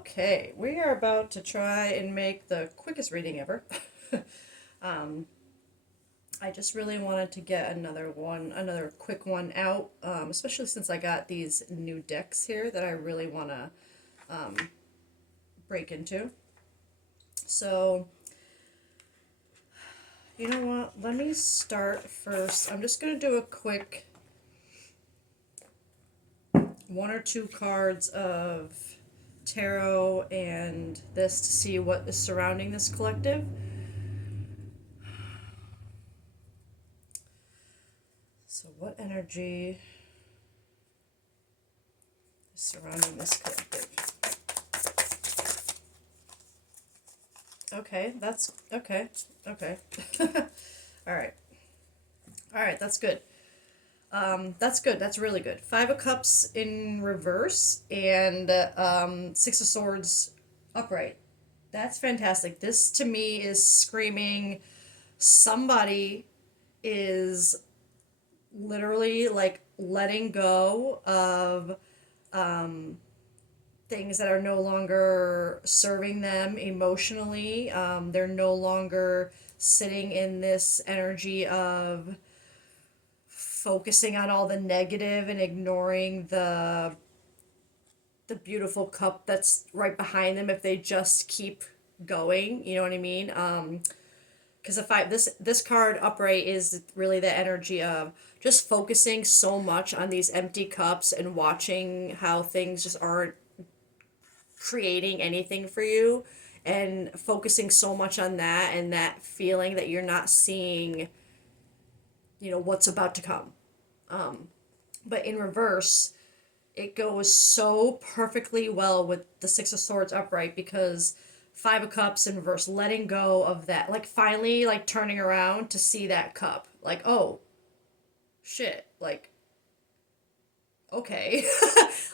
Okay, we are about to try and make the quickest reading ever. um, I just really wanted to get another quick one out, especially since I got these new decks here that I really want to break into. So, you know what? Let me start first. I'm just going to do a quick one or two cards of tarot and this to see what is surrounding this collective. So, what energy is surrounding this collective? Okay, that's okay. Okay. All right. All right, that's good. That's good. That's really good. Five of Cups in reverse and Six of Swords upright. That's fantastic. This to me is screaming somebody is literally like letting go of things that are no longer serving them emotionally. They're no longer sitting in this energy of focusing on all the negative and ignoring the beautiful cup that's right behind them if they just keep going. You know what I mean? Because if I this card upright is really the energy of just focusing so much on these empty cups and watching how things just aren't creating anything for you, and focusing so much on that and that feeling that you're not seeing, what's about to come. But in reverse, it goes so perfectly well with the Six of Swords upright because Five of Cups in reverse, letting go of that, like finally like turning around to see that cup, like, oh shit, like, okay.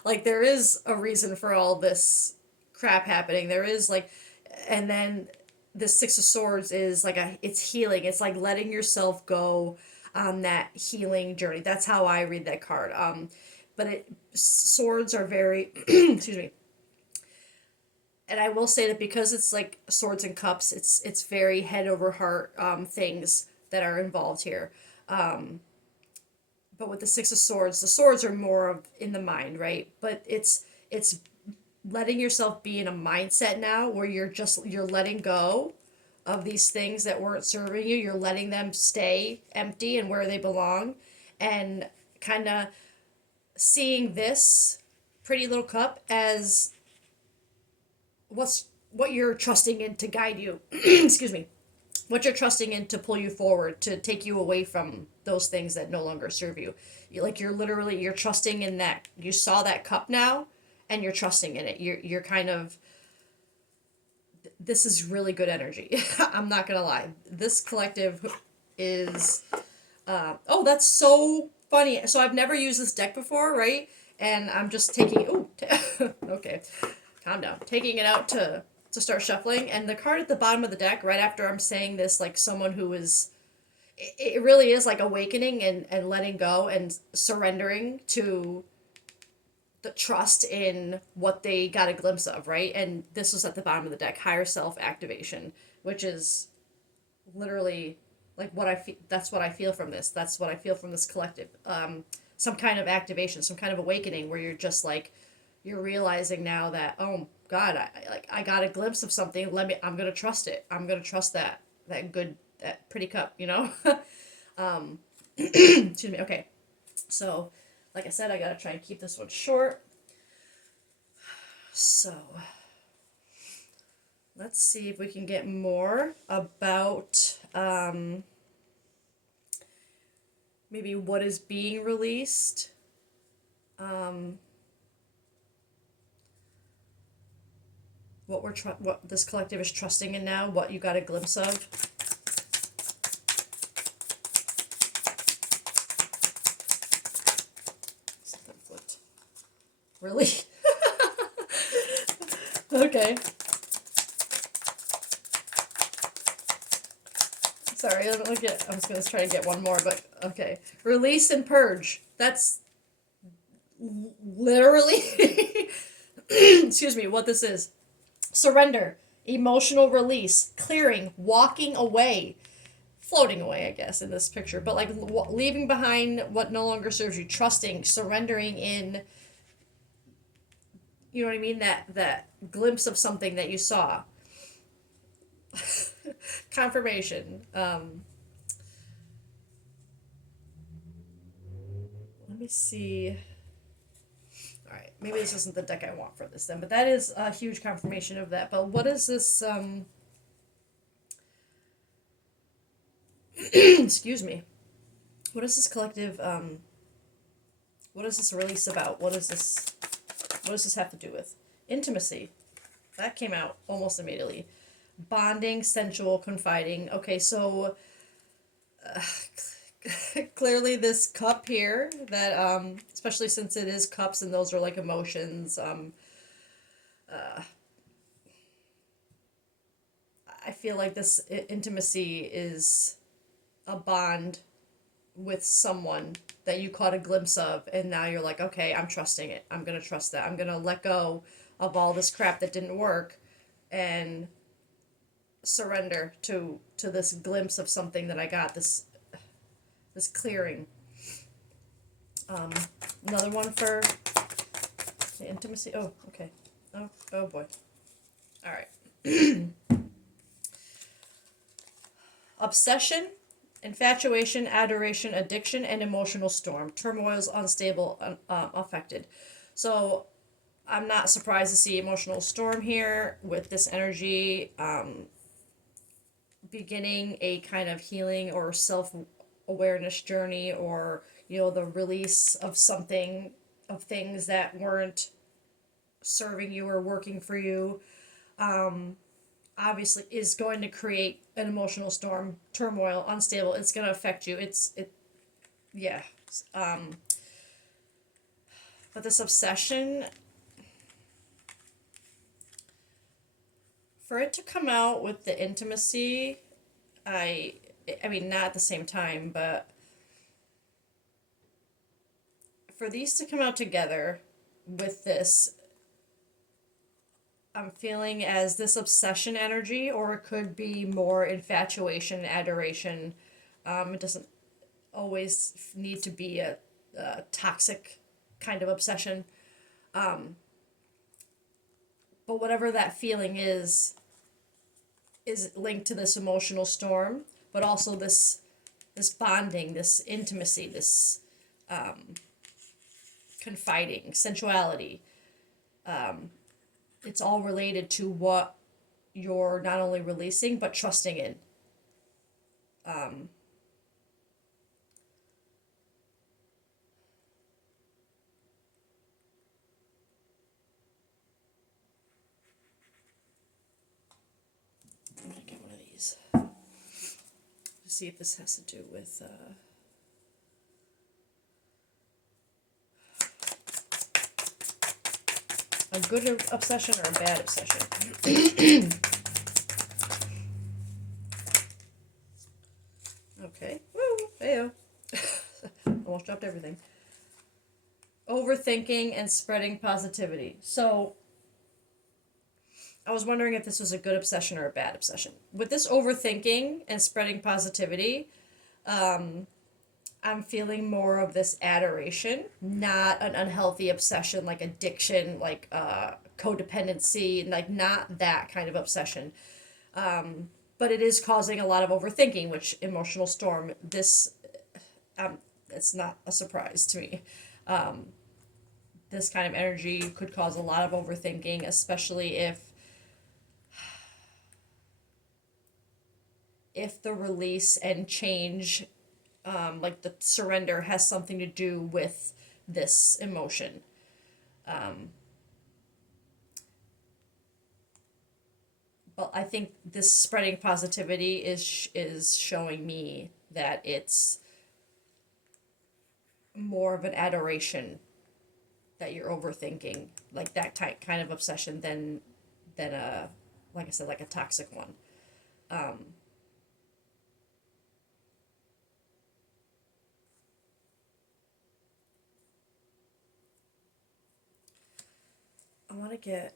Like there is a reason for all this crap happening. There is like, and then the Six of Swords is like it's healing. It's like letting yourself go on that healing journey. That's how I read that card. But swords are very, excuse me. And I will say that because it's like swords and cups, it's very head over heart things that are involved here. But with the Six of Swords, the swords are more of in the mind, right? But it's letting yourself be in a mindset now where you're letting go of these things that weren't serving you. You're letting them stay empty and where they belong, and kind of seeing this pretty little cup as what you're trusting in to guide you. Excuse me. What you're trusting in to pull you forward, to take you away from those things that no longer serve you. You're trusting in that. You saw that cup now, and you're trusting in it. You're kind of, this is really good energy. I'm not gonna lie. This collective is, oh, that's so funny. So I've never used this deck before, right? And I'm just taking, okay, calm down. Taking it out to start shuffling, and the card at the bottom of the deck, right after I'm saying this, like someone who is, it really is like awakening and letting go and surrendering to the trust in what they got a glimpse of, right? And this was at the bottom of the deck, higher self activation, which is literally like what I feel. That's what I feel from this. That's what I feel from this collective. Some kind of activation, some kind of awakening where you're just like, you're realizing now that, oh God, I got a glimpse of something. I'm gonna trust it. I'm gonna trust that pretty cup, Excuse me. Okay, so like I said, I gotta try and keep this one short. So let's see if we can get more about maybe what is being released. What this collective is trusting in now, what you got a glimpse of. Something flipped. Really? Okay. Sorry, I was gonna try to get one more, but okay. Release and purge. That's literally excuse me, what this is. Surrender, emotional release, clearing, walking away, floating away, I guess, in this picture, but like leaving behind what no longer serves you, trusting, surrendering in, you know what I mean? That glimpse of something that you saw. Confirmation. Let me see. All right, maybe this isn't the deck I want for this then, but that is a huge confirmation of that. But what is this? Excuse me. What is this collective? What is this release about? What is this? What does this have to do with? Intimacy. That came out almost immediately. Bonding, sensual, confiding. Okay, so clearly this cup here that especially since it is cups and those are like emotions, I feel like this intimacy is a bond with someone that you caught a glimpse of and now you're like, okay, I'm trusting it. I'm going to trust that. I'm going to let go of all this crap that didn't work and surrender to this glimpse of something that I got, this clearing. Another one for the intimacy. Oh, okay. Oh boy. All right. Obsession, infatuation, adoration, addiction, and emotional storm. Turmoil's unstable, affected. So I'm not surprised to see emotional storm here with this energy. Beginning a kind of healing or self awareness journey, or the release of something, of things that weren't serving you or working for you, obviously is going to create an emotional storm, turmoil, unstable. It's going to affect you. Yeah. um but this obsession, for it to come out with the intimacy, I I mean, not at the same time, but for these to come out together with this, I'm feeling as this obsession energy, or it could be more infatuation, adoration. It doesn't always need to be a toxic kind of obsession. But whatever that feeling is linked to this emotional storm, but also this bonding, this intimacy, this confiding, sensuality. It's all related to what you're not only releasing but trusting in. I'm gonna get one of these to see if this has to do with a good obsession or a bad obsession. Okay. Woo! Heyo. Almost dropped everything. Overthinking and spreading positivity. So I was wondering if this was a good obsession or a bad obsession. With this overthinking and spreading positivity, I'm feeling more of this adoration, not an unhealthy obsession like addiction, like codependency, like not that kind of obsession. But it is causing a lot of overthinking, which emotional storm. It's not a surprise to me. This kind of energy could cause a lot of overthinking, especially if the release and change, like the surrender, has something to do with this emotion. But I think this spreading positivity is showing me that it's more of an adoration that you're overthinking, like that type kind of obsession, than a, like I said, like a toxic one. I want to get.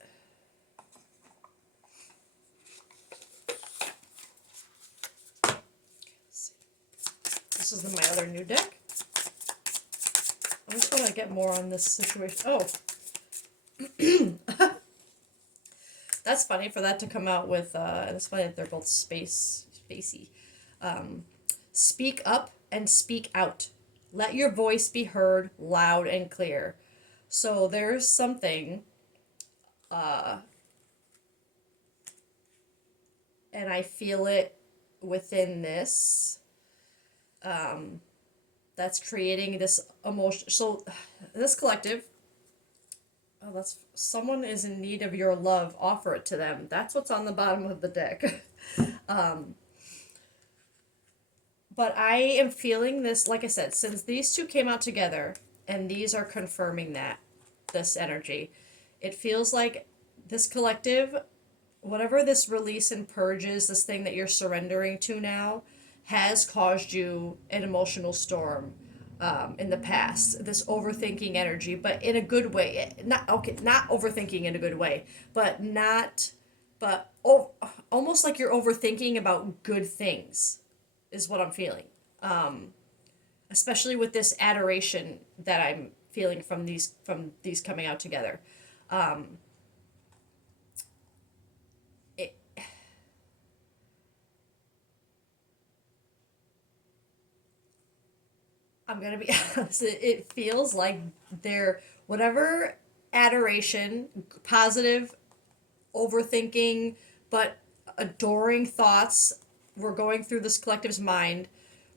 This is my other new deck. I just want to get more on this situation. Oh, that's funny for that to come out with. And it's funny that they're both spacey. Speak up and speak out. Let your voice be heard loud and clear. So there's something, and I feel it within this. That's creating this emotion. So this collective, oh, that's someone is in need of your love. Offer it to them. That's what's on the bottom of the deck. But I am feeling this, like I said, since these two came out together, and these are confirming that this energy, it feels like this collective, whatever this release and purges, this thing that you're surrendering to now, has caused you an emotional storm in the past. This overthinking energy, but in a good way. Not okay, not overthinking in a good way, but not, but oh, almost like you're overthinking about good things, is what I'm feeling. Especially with this adoration that I'm feeling from these coming out together. It, I'm gonna be honest. It feels like they're whatever adoration, positive, overthinking, but adoring thoughts were going through this collective's mind.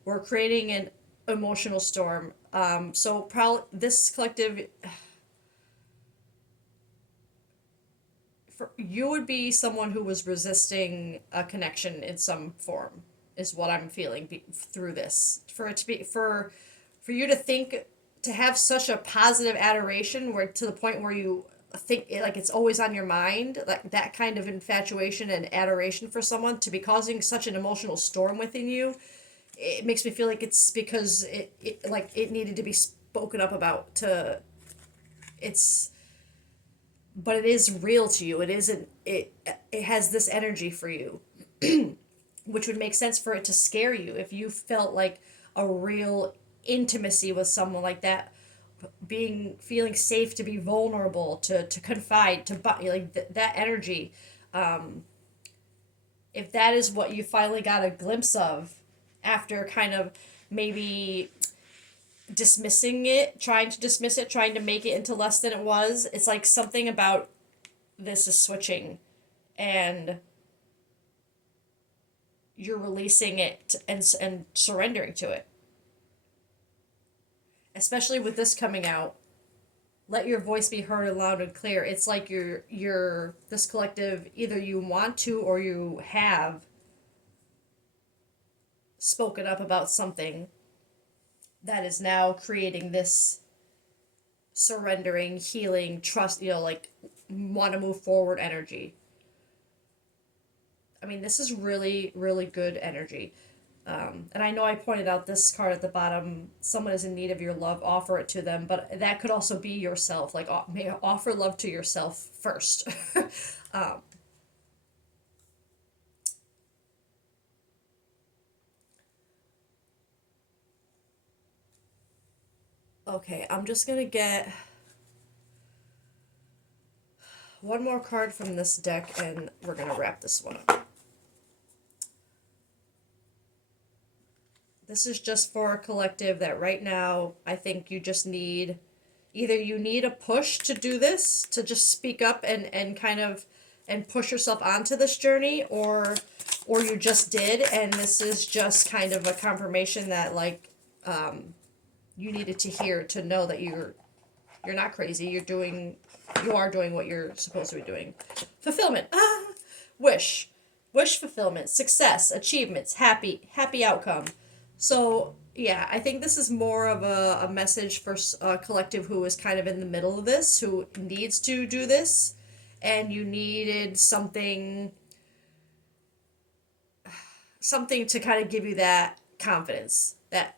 We're creating an emotional storm. So probably this collective, for you would be someone who was resisting a connection in some form, is what I'm feeling through this. For it to be for you to think, to have such a positive adoration, where to the point where you think like it's always on your mind, like that kind of infatuation and adoration for someone, to be causing such an emotional storm within you, it makes me feel like it's because it like it needed to be spoken up about. To it's But it is real to you. It isn't, it has this energy for you, which would make sense for it to scare you if you felt like a real intimacy with someone like that, feeling safe to be vulnerable, to confide, like that energy. If that is what you finally got a glimpse of after kind of maybe dismissing it, trying to dismiss it, trying to make it into less than it was, it's like something about this is switching, and you're releasing it and surrendering to it. Especially with this coming out, let your voice be heard loud and clear. It's like you're this collective, either you want to or you have spoken up about something that is now creating this surrendering, healing, trust, like want to move forward energy. I mean, this is really, really good energy. And I know I pointed out this card at the bottom. Someone is in need of your love, offer it to them. But that could also be yourself. Like, may offer love to yourself first. um, okay, I'm just going to get one more card from this deck, and we're going to wrap this one up. This is just for a collective that right now I think you just need, either you need a push to do this, to just speak up and kind of and push yourself onto this journey, or you just did, and this is just kind of a confirmation that like you needed to hear, to know that you're not crazy. You are doing what you're supposed to be doing. Fulfillment. Wish. Wish fulfillment, success, achievements, happy outcome. So, yeah, I think this is more of a message for a collective who is kind of in the middle of this, who needs to do this, and you needed something to kind of give you that confidence that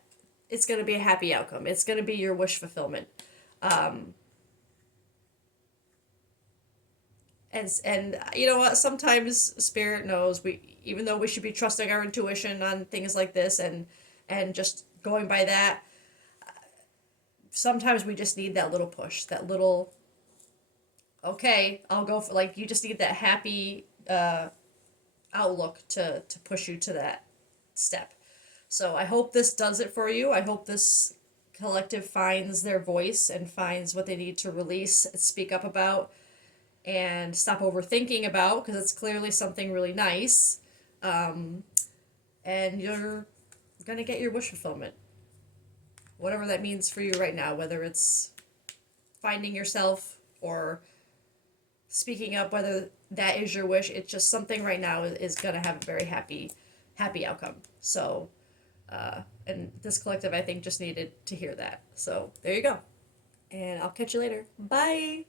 it's going to be a happy outcome. It's going to be your wish fulfillment. Um, And you know what? Sometimes spirit knows we, even though we should be trusting our intuition on things like this and just going by that. Sometimes we just need that little push, that little, okay, I'll go for, like, you just need that happy outlook to push you to that step. So I hope this does it for you. I hope this collective finds their voice and finds what they need to release, speak up about, and stop overthinking about, because it's clearly something really nice. And you're gonna get your wish fulfillment, whatever that means for you right now, whether it's finding yourself or speaking up, whether that is your wish. It's just something right now is gonna have a very happy outcome. So and this collective, I think, just needed to hear that. So there you go, and I'll catch you later. Bye.